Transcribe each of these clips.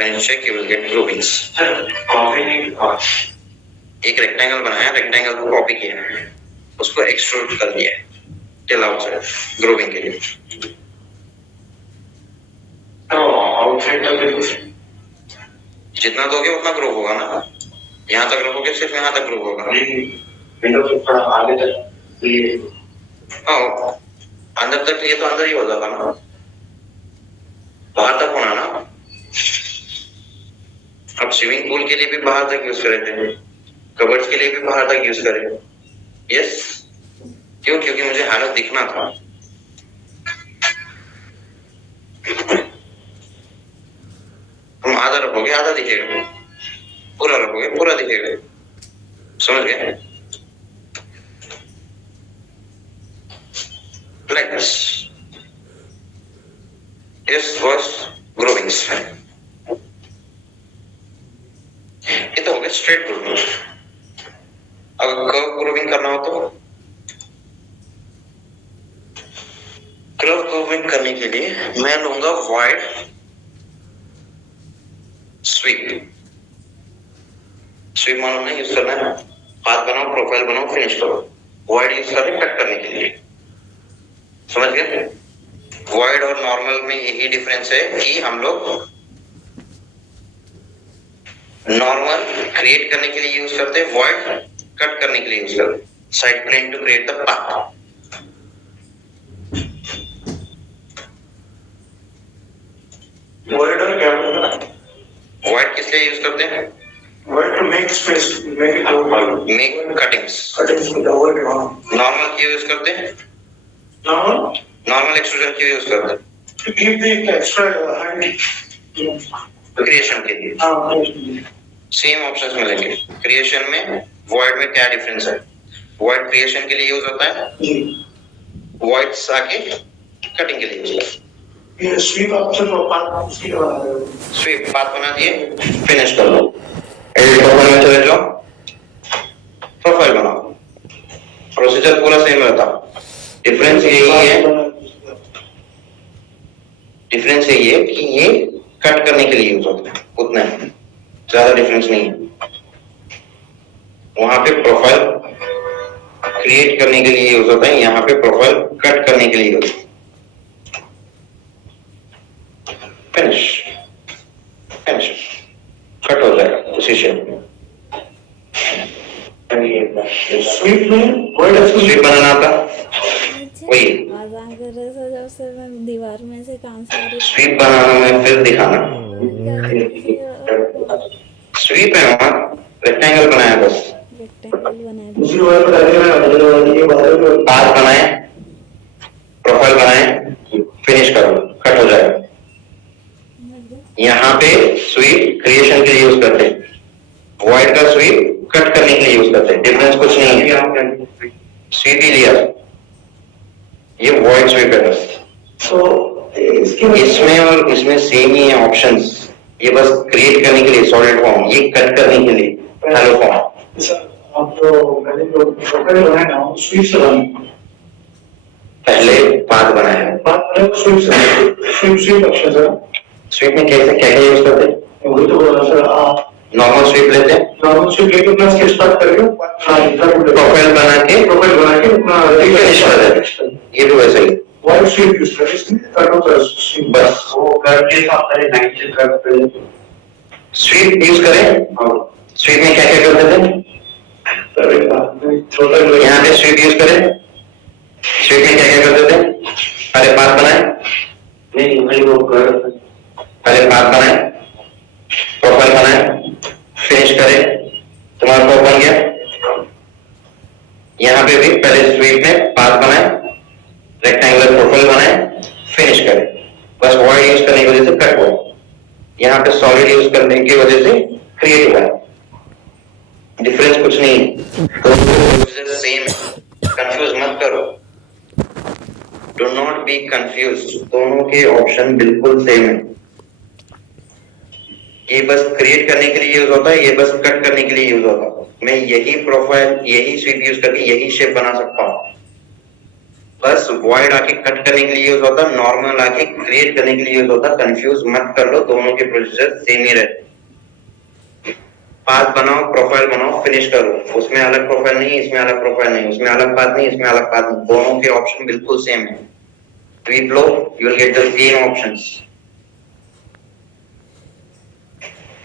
When you check, you will get groupings. एक rectangle बनाया, rectangle को कॉपी किया, उसको एक्सट्रूड कर दिया टिल आउटसाइड ग्रूविंग के लिए। तो आउटसाइड तक जितना दोगे उतना ग्रूव होगा ना। यहाँ तक रखोगे सिर्फ यहाँ तक ग्रूव होगा। विंडो से थोड़ा आगे तक ये अंदर तक ये तो अंदर ही हो जाता ना, बाहर तक होना ना। अब स्विमिंग पूल के लिए भी बाहर तक यूज करे थे, कबर्ड्स के लिए भी बाहर तक यूज करे। यस, क्यों? क्योंकि मुझे हालत दिखना था। तुम आधा रखोगे आधा दिखेगा, पूरा रखोगे पूरा दिखेगा। समझ गए? Like this. This was groovings. ये तो हो गया स्ट्रेट ग्रूविंग। अगर कर्व ग्रूविंग करना हो तो कर्व ग्रूविंग करने के लिए मैं लूंगा वाइड स्वीप। स्वीप मालूम नहीं यूज करना है, हाथ बनाओ, प्रोफाइल बनाओ, फिनिश करो। वाइड यूज करें कट करने के लिए। समझ गए? वाइड और नॉर्मल में यही डिफरेंस है कि हम लोग नॉर्मल क्रिएट करने के लिए यूज करते हैं, वाइड कट करने के लिए यूज करते हैं। Side plane to create the path. Wide और क्या होता है? वाइड किस लिए यूज करते हैं? Wide to make space, make cuttings. Normal क्यों यूज करते हैं? नॉर्मल एक्सट्रूजन क्यों यूज करते हैं? To give the extra height creation के लिए। सेम ऑप्शंस मिलेंगे। क्रिएशन में वॉइड में क्या डिफरेंस है? वॉइड क्रिएशन के लिए यूज होता है, वॉइड्स आके कटिंग के लिए यूज होता है। ये स्वीप ऑप्शन स्वीप पाथ बना दिए, फिनिश कर लो। एडिट प्रोफाइल में चले जाओ, प्रोफाइल बनाओ। प्रोसीजर पूरा सेम रहता, डिफरेंस यही है, डिफरेंस यही है कि ये कट करने के लिए यूज होता है, उतना है, ज्यादा डिफरेंस नहीं है। वहां पे प्रोफाइल क्रिएट करने के लिए यूज होता है, यहाँ पे प्रोफाइल कट करने के लिए यूज होता है। फिनिश, फिनिश, कट हो जाएगा उसी शेप में। स्वीप में स्वीप बनाना था वही दीवार में से काम से स्वीप बनाना मैं फिर दिखाना। स्वीप है वहाँ, रेक्टेंगल बनाया बस, पाथ बनाए, प्रोफाइल बनाए, फिनिश करो, कट हो जाएगा। यहाँ पे स्वीप क्रिएशन के लिए यूज करते हैं, वॉइड का स्वीप कट करने के लिए यूज करते हैं। डिफरेंस कुछ नहीं है, स्वीप ही लिया, ये वॉइड स्वीप है बस। इसमें और इसमें सेम ही है ऑप्शंस, ये बस क्रिएट करने के लिए सॉलिड फॉर्म, ये कट करने के लिए हेलो फॉर्म। आप जो मैंने जो प्रोफाइल बनाया ना, स्वीप से बनाया, पहले पाथ बनाया, पाथ स्वीप ऑप्शन है। स्वीप में कैसे क्या क्या यूज करते हैं? वही तो बोला सर, आप नॉर्मल स्वीप लेते हैं, नॉर्मल स्वीप लेके अपना स्केच स्टार्ट करके प्रोफाइल बना के अपना फिनिश कर देते हैं। ये भी वैसे ही वाइड स्वीप यूज करते हैं, बस वो करके आपने 90 कर स्वीप यूज करें। स्वीप में क्या क्या कर देते हैं? यहाँ पे स्वीप यूज करें, स्वीप में क्या क्या कर देते हैं? पहले पाथ बनाए, नहीं वही वो कर, पहले पाथ बनाए, प्रोफाइल बनाए, फिनिश करें, तुम्हारा प्रोफाइल बन गया। यहाँ पे भी पहले स्वीप में पाथ बनाए, रेक्टेंगुलर प्रोफाइल बनाए, फिनिश करें, बस वाइड यूज करने की वजह से कट हुआ। यहाँ पे सॉलिड यूज करने की वजह से क्रिएट हुआ, डिफरेंस कुछ नहीं, तो सेम, कंफ्यूज मत करो, डू नॉट बी कंफ्यूज, दोनों के ऑप्शन बिल्कुल सेम है। ये बस क्रिएट करने के लिए यूज होता है, ये बस कट करने के लिए यूज होता है। मैं यही प्रोफाइल, यही स्वीप यूज करके यही शेप बना सकता हूँ। बस वॉइड आके कट करने के लिए यूज होता, नॉर्मल आके क्रिएट करने के लिए यूज होता। कंफ्यूज मत कर लो, दोनों के प्रोसीजर सेम ही रहते। पाथ बनाओ, प्रोफाइल बनाओ, फिनिश करो, उसमें अलग प्रोफाइल नहीं, इसमें अलग प्रोफाइल नहीं, उसमें अलग पाथ नहीं, इसमें अलग पाथ नहीं, दोनों के ऑप्शन बिल्कुल सेम है। स्वीप लो, you will get the same options.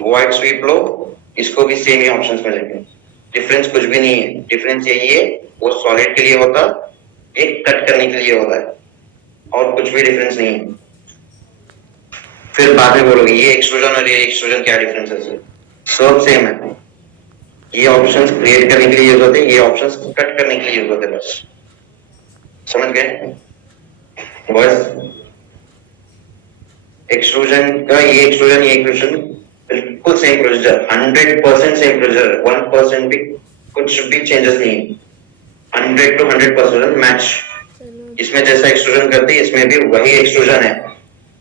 Void sweep लो, इसको भी सेम ही ऑप्शंस मिलेंगे। डिफरेंस कुछ भी नहीं है, डिफरेंस यही है, वो सॉलिड के लिए होता, एक कट करने के लिए होता है, और कुछ भी डिफरेंस नहीं है। फिर बाद में बोलोगे ये एक्सट्रूजन और ये एक्सट्रूजन क्या डिफरेंस है? सब सेम है। ये ऑप्शंस क्रिएट करने के लिए यूज होते हैं, ये ऑप्शंस कट करने के लिए यूज होते हैं, बस समझ गए? बस एक्सट्रूजन का ये एक्सट्रूजन, ये एक्सट्रूजन बिल्कुल सेम प्रोसीजर, 100% सेम प्रोसीजर, 1% भी कुछ भी चेंजेस नहीं है, 100 to 100% मैच। इसमें जैसा एक्सट्रूजन करते हैं इसमें भी वही एक्सट्रूजन है,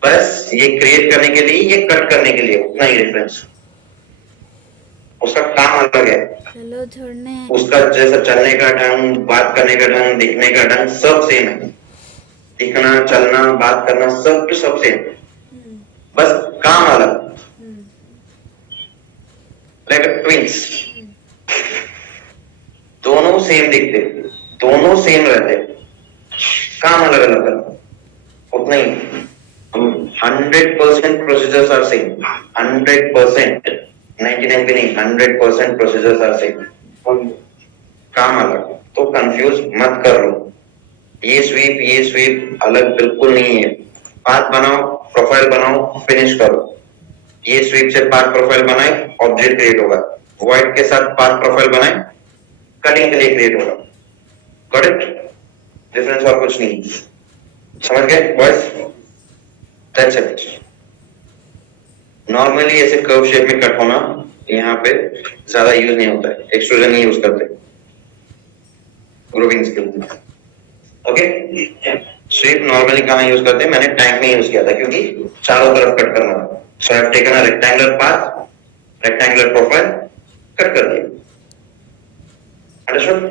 बस ये क्रिएट करने के लिए, ये कट करने के लिए, उतना ही डिफरेंस। उसका काम अलग है, चलो छोड़ने, उसका जैसा चलने का ढंग, बात करने का ढंग, दिखने का ढंग सब सेम है, दिखना, चलना, बात करना सब सेम, बस काम अलग। लाइक ट्विंस, दोनों सेम दिखते, दोनों सेम रहते, काम अलग अलग करना, उतना ही। 100% प्रोसीजर्स आर सेम, 100%, 99 भी नहीं, 100% प्रोसीजर्स आर सेम, काम अलग। तो कंफ्यूज मत कर लो, ये स्वीप अलग बिल्कुल नहीं है। पाथ बनाओ, प्रोफाइल बनाओ, फिनिश करो। ये स्वीप से पाथ प्रोफाइल बनाए, ऑब्जेक्ट क्रिएट होगा। वॉइड के साथ पाथ प्रोफाइल बनाए, कटिंग के लिए क्रिएट होगा। Got it? डिफरेंस और कुछ नहीं, समझ गए बॉयज? That's it. नॉर्मली ऐसे कर्व शेप में कट होना यहाँ पे ज्यादा यूज नहीं होता है, एक्सट्रूजन ही यूज करते हैं ग्रूविंग के लिए। ओके, स्वीप नॉर्मली कहाँ यूज करते हैं? मैंने टैंक में यूज किया था क्योंकि चारों तरफ कट करना था। So I have taken a rectangular path, rectangular profile, cut कर दिया। अंडरस्टूड?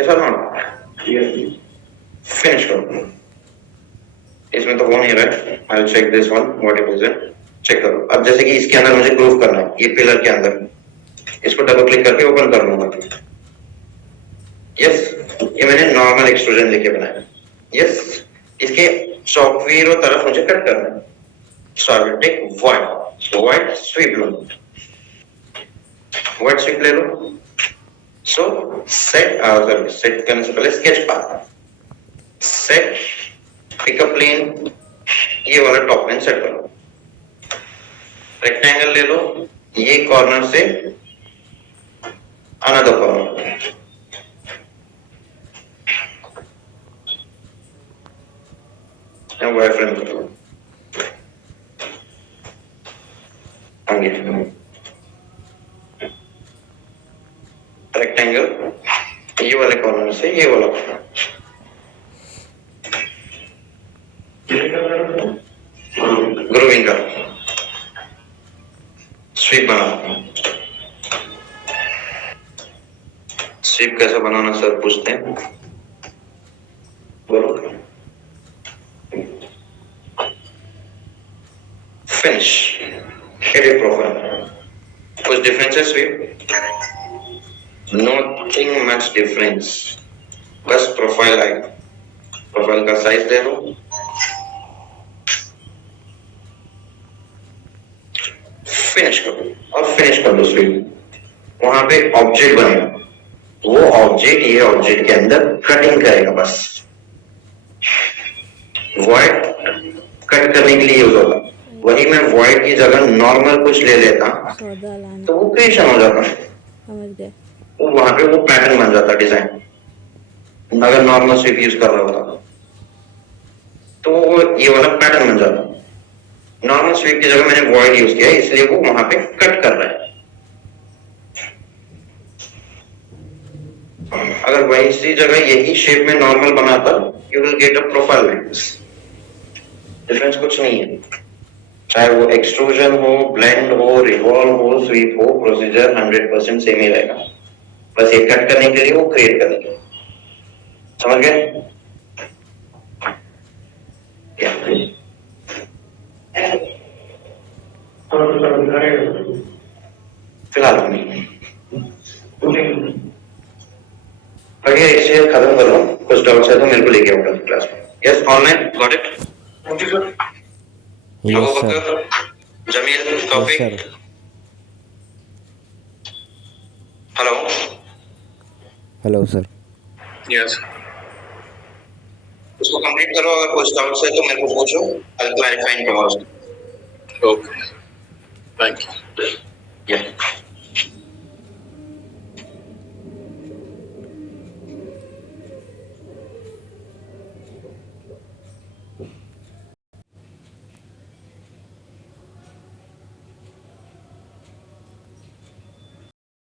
यस और नॉट? फिनिश करो। इसमें तो वो नहीं रहा है, I will check this one, what it is. Check करो। अब जैसे कि इसके अंदर मुझे ग्रूव करना है, ये पिलर के अंदर, इसको डबल क्लिक करके ओपन कर लूंगा। यस, ये मैंने नॉर्मल एक्सट्रूजन लेके बनाया। यस, इसके सॉफ्टवेयर तरफ मुझे कट करना है। So I will take wide sweep लो, वाइड स्वीप ले लो। सो सेट करने से पहले sketch path, set pick a plane, ये वाला टॉप प्लेन सेट करो। रेक्टेंगल ले लो, ये कॉर्नर से अनदर कॉर्नर, वायर फ्रेम करो। रेक्टेंगल, ये वाले कॉर्नर से ये वाला कॉर्नर, ग्रूविंग का स्वीप बनाओ। स्वीप कैसे बनाना सर पूछते हैं, बोलो। फिनिश, एडिट प्रोफाइल, कुछ डिफरेंस है स्वीप? नथिंग मच डिफरेंस, बस प्रोफाइल आएगा, प्रोफाइल का साइज दे दो, फिनिश करो और फिनिश कर दो स्वीप। वहां पे ऑब्जेक्ट बनेगा, वो ऑब्जेक्ट ये ऑब्जेक्ट के अंदर कटिंग करेगा, बस वॉइड कट करने के लिए यूज होगा। वही मैं वॉइड की जगह नॉर्मल कुछ ले लेता तो वो क्रिएशन हो जाता, तो वहां पे वो पैटर्न बन जाता, डिजाइन। अगर नॉर्मल स्वीप यूज कर रहा होता तो वो ये वाला पैटर्न बन जाता। नॉर्मल स्वीप की जगह मैंने वॉइड यूज किया इसलिए वो वहां पे कट कर रहा है। अगर वही सी जगह यही शेप में नॉर्मल बनाता, you will get a profile like this. Difference कुछ नहीं है, चाहे वो एक्सट्रूजन हो, ब्लेंड हो, रिवॉल्व हो, स्वीप हो, प्रोसीजर 100% सेम ही रहेगा, बस ये कट करने के लिए, वो क्रिएट करने के लिए। समझ गए? फिलहाल बढ़िया, इसे खत्म करो। कुछ डाउट्स है तो मेरे को लेके आओ क्लास में। Yes, online got it. Yes, sir. Jamil, Yes, topic. sir. Hello. Hello, sir. Yes, उसको कंप्लीट करो। अगर कुछ डाउट्स है तो मेरे को पूछो, I clarify tomorrow. Okay, thank you.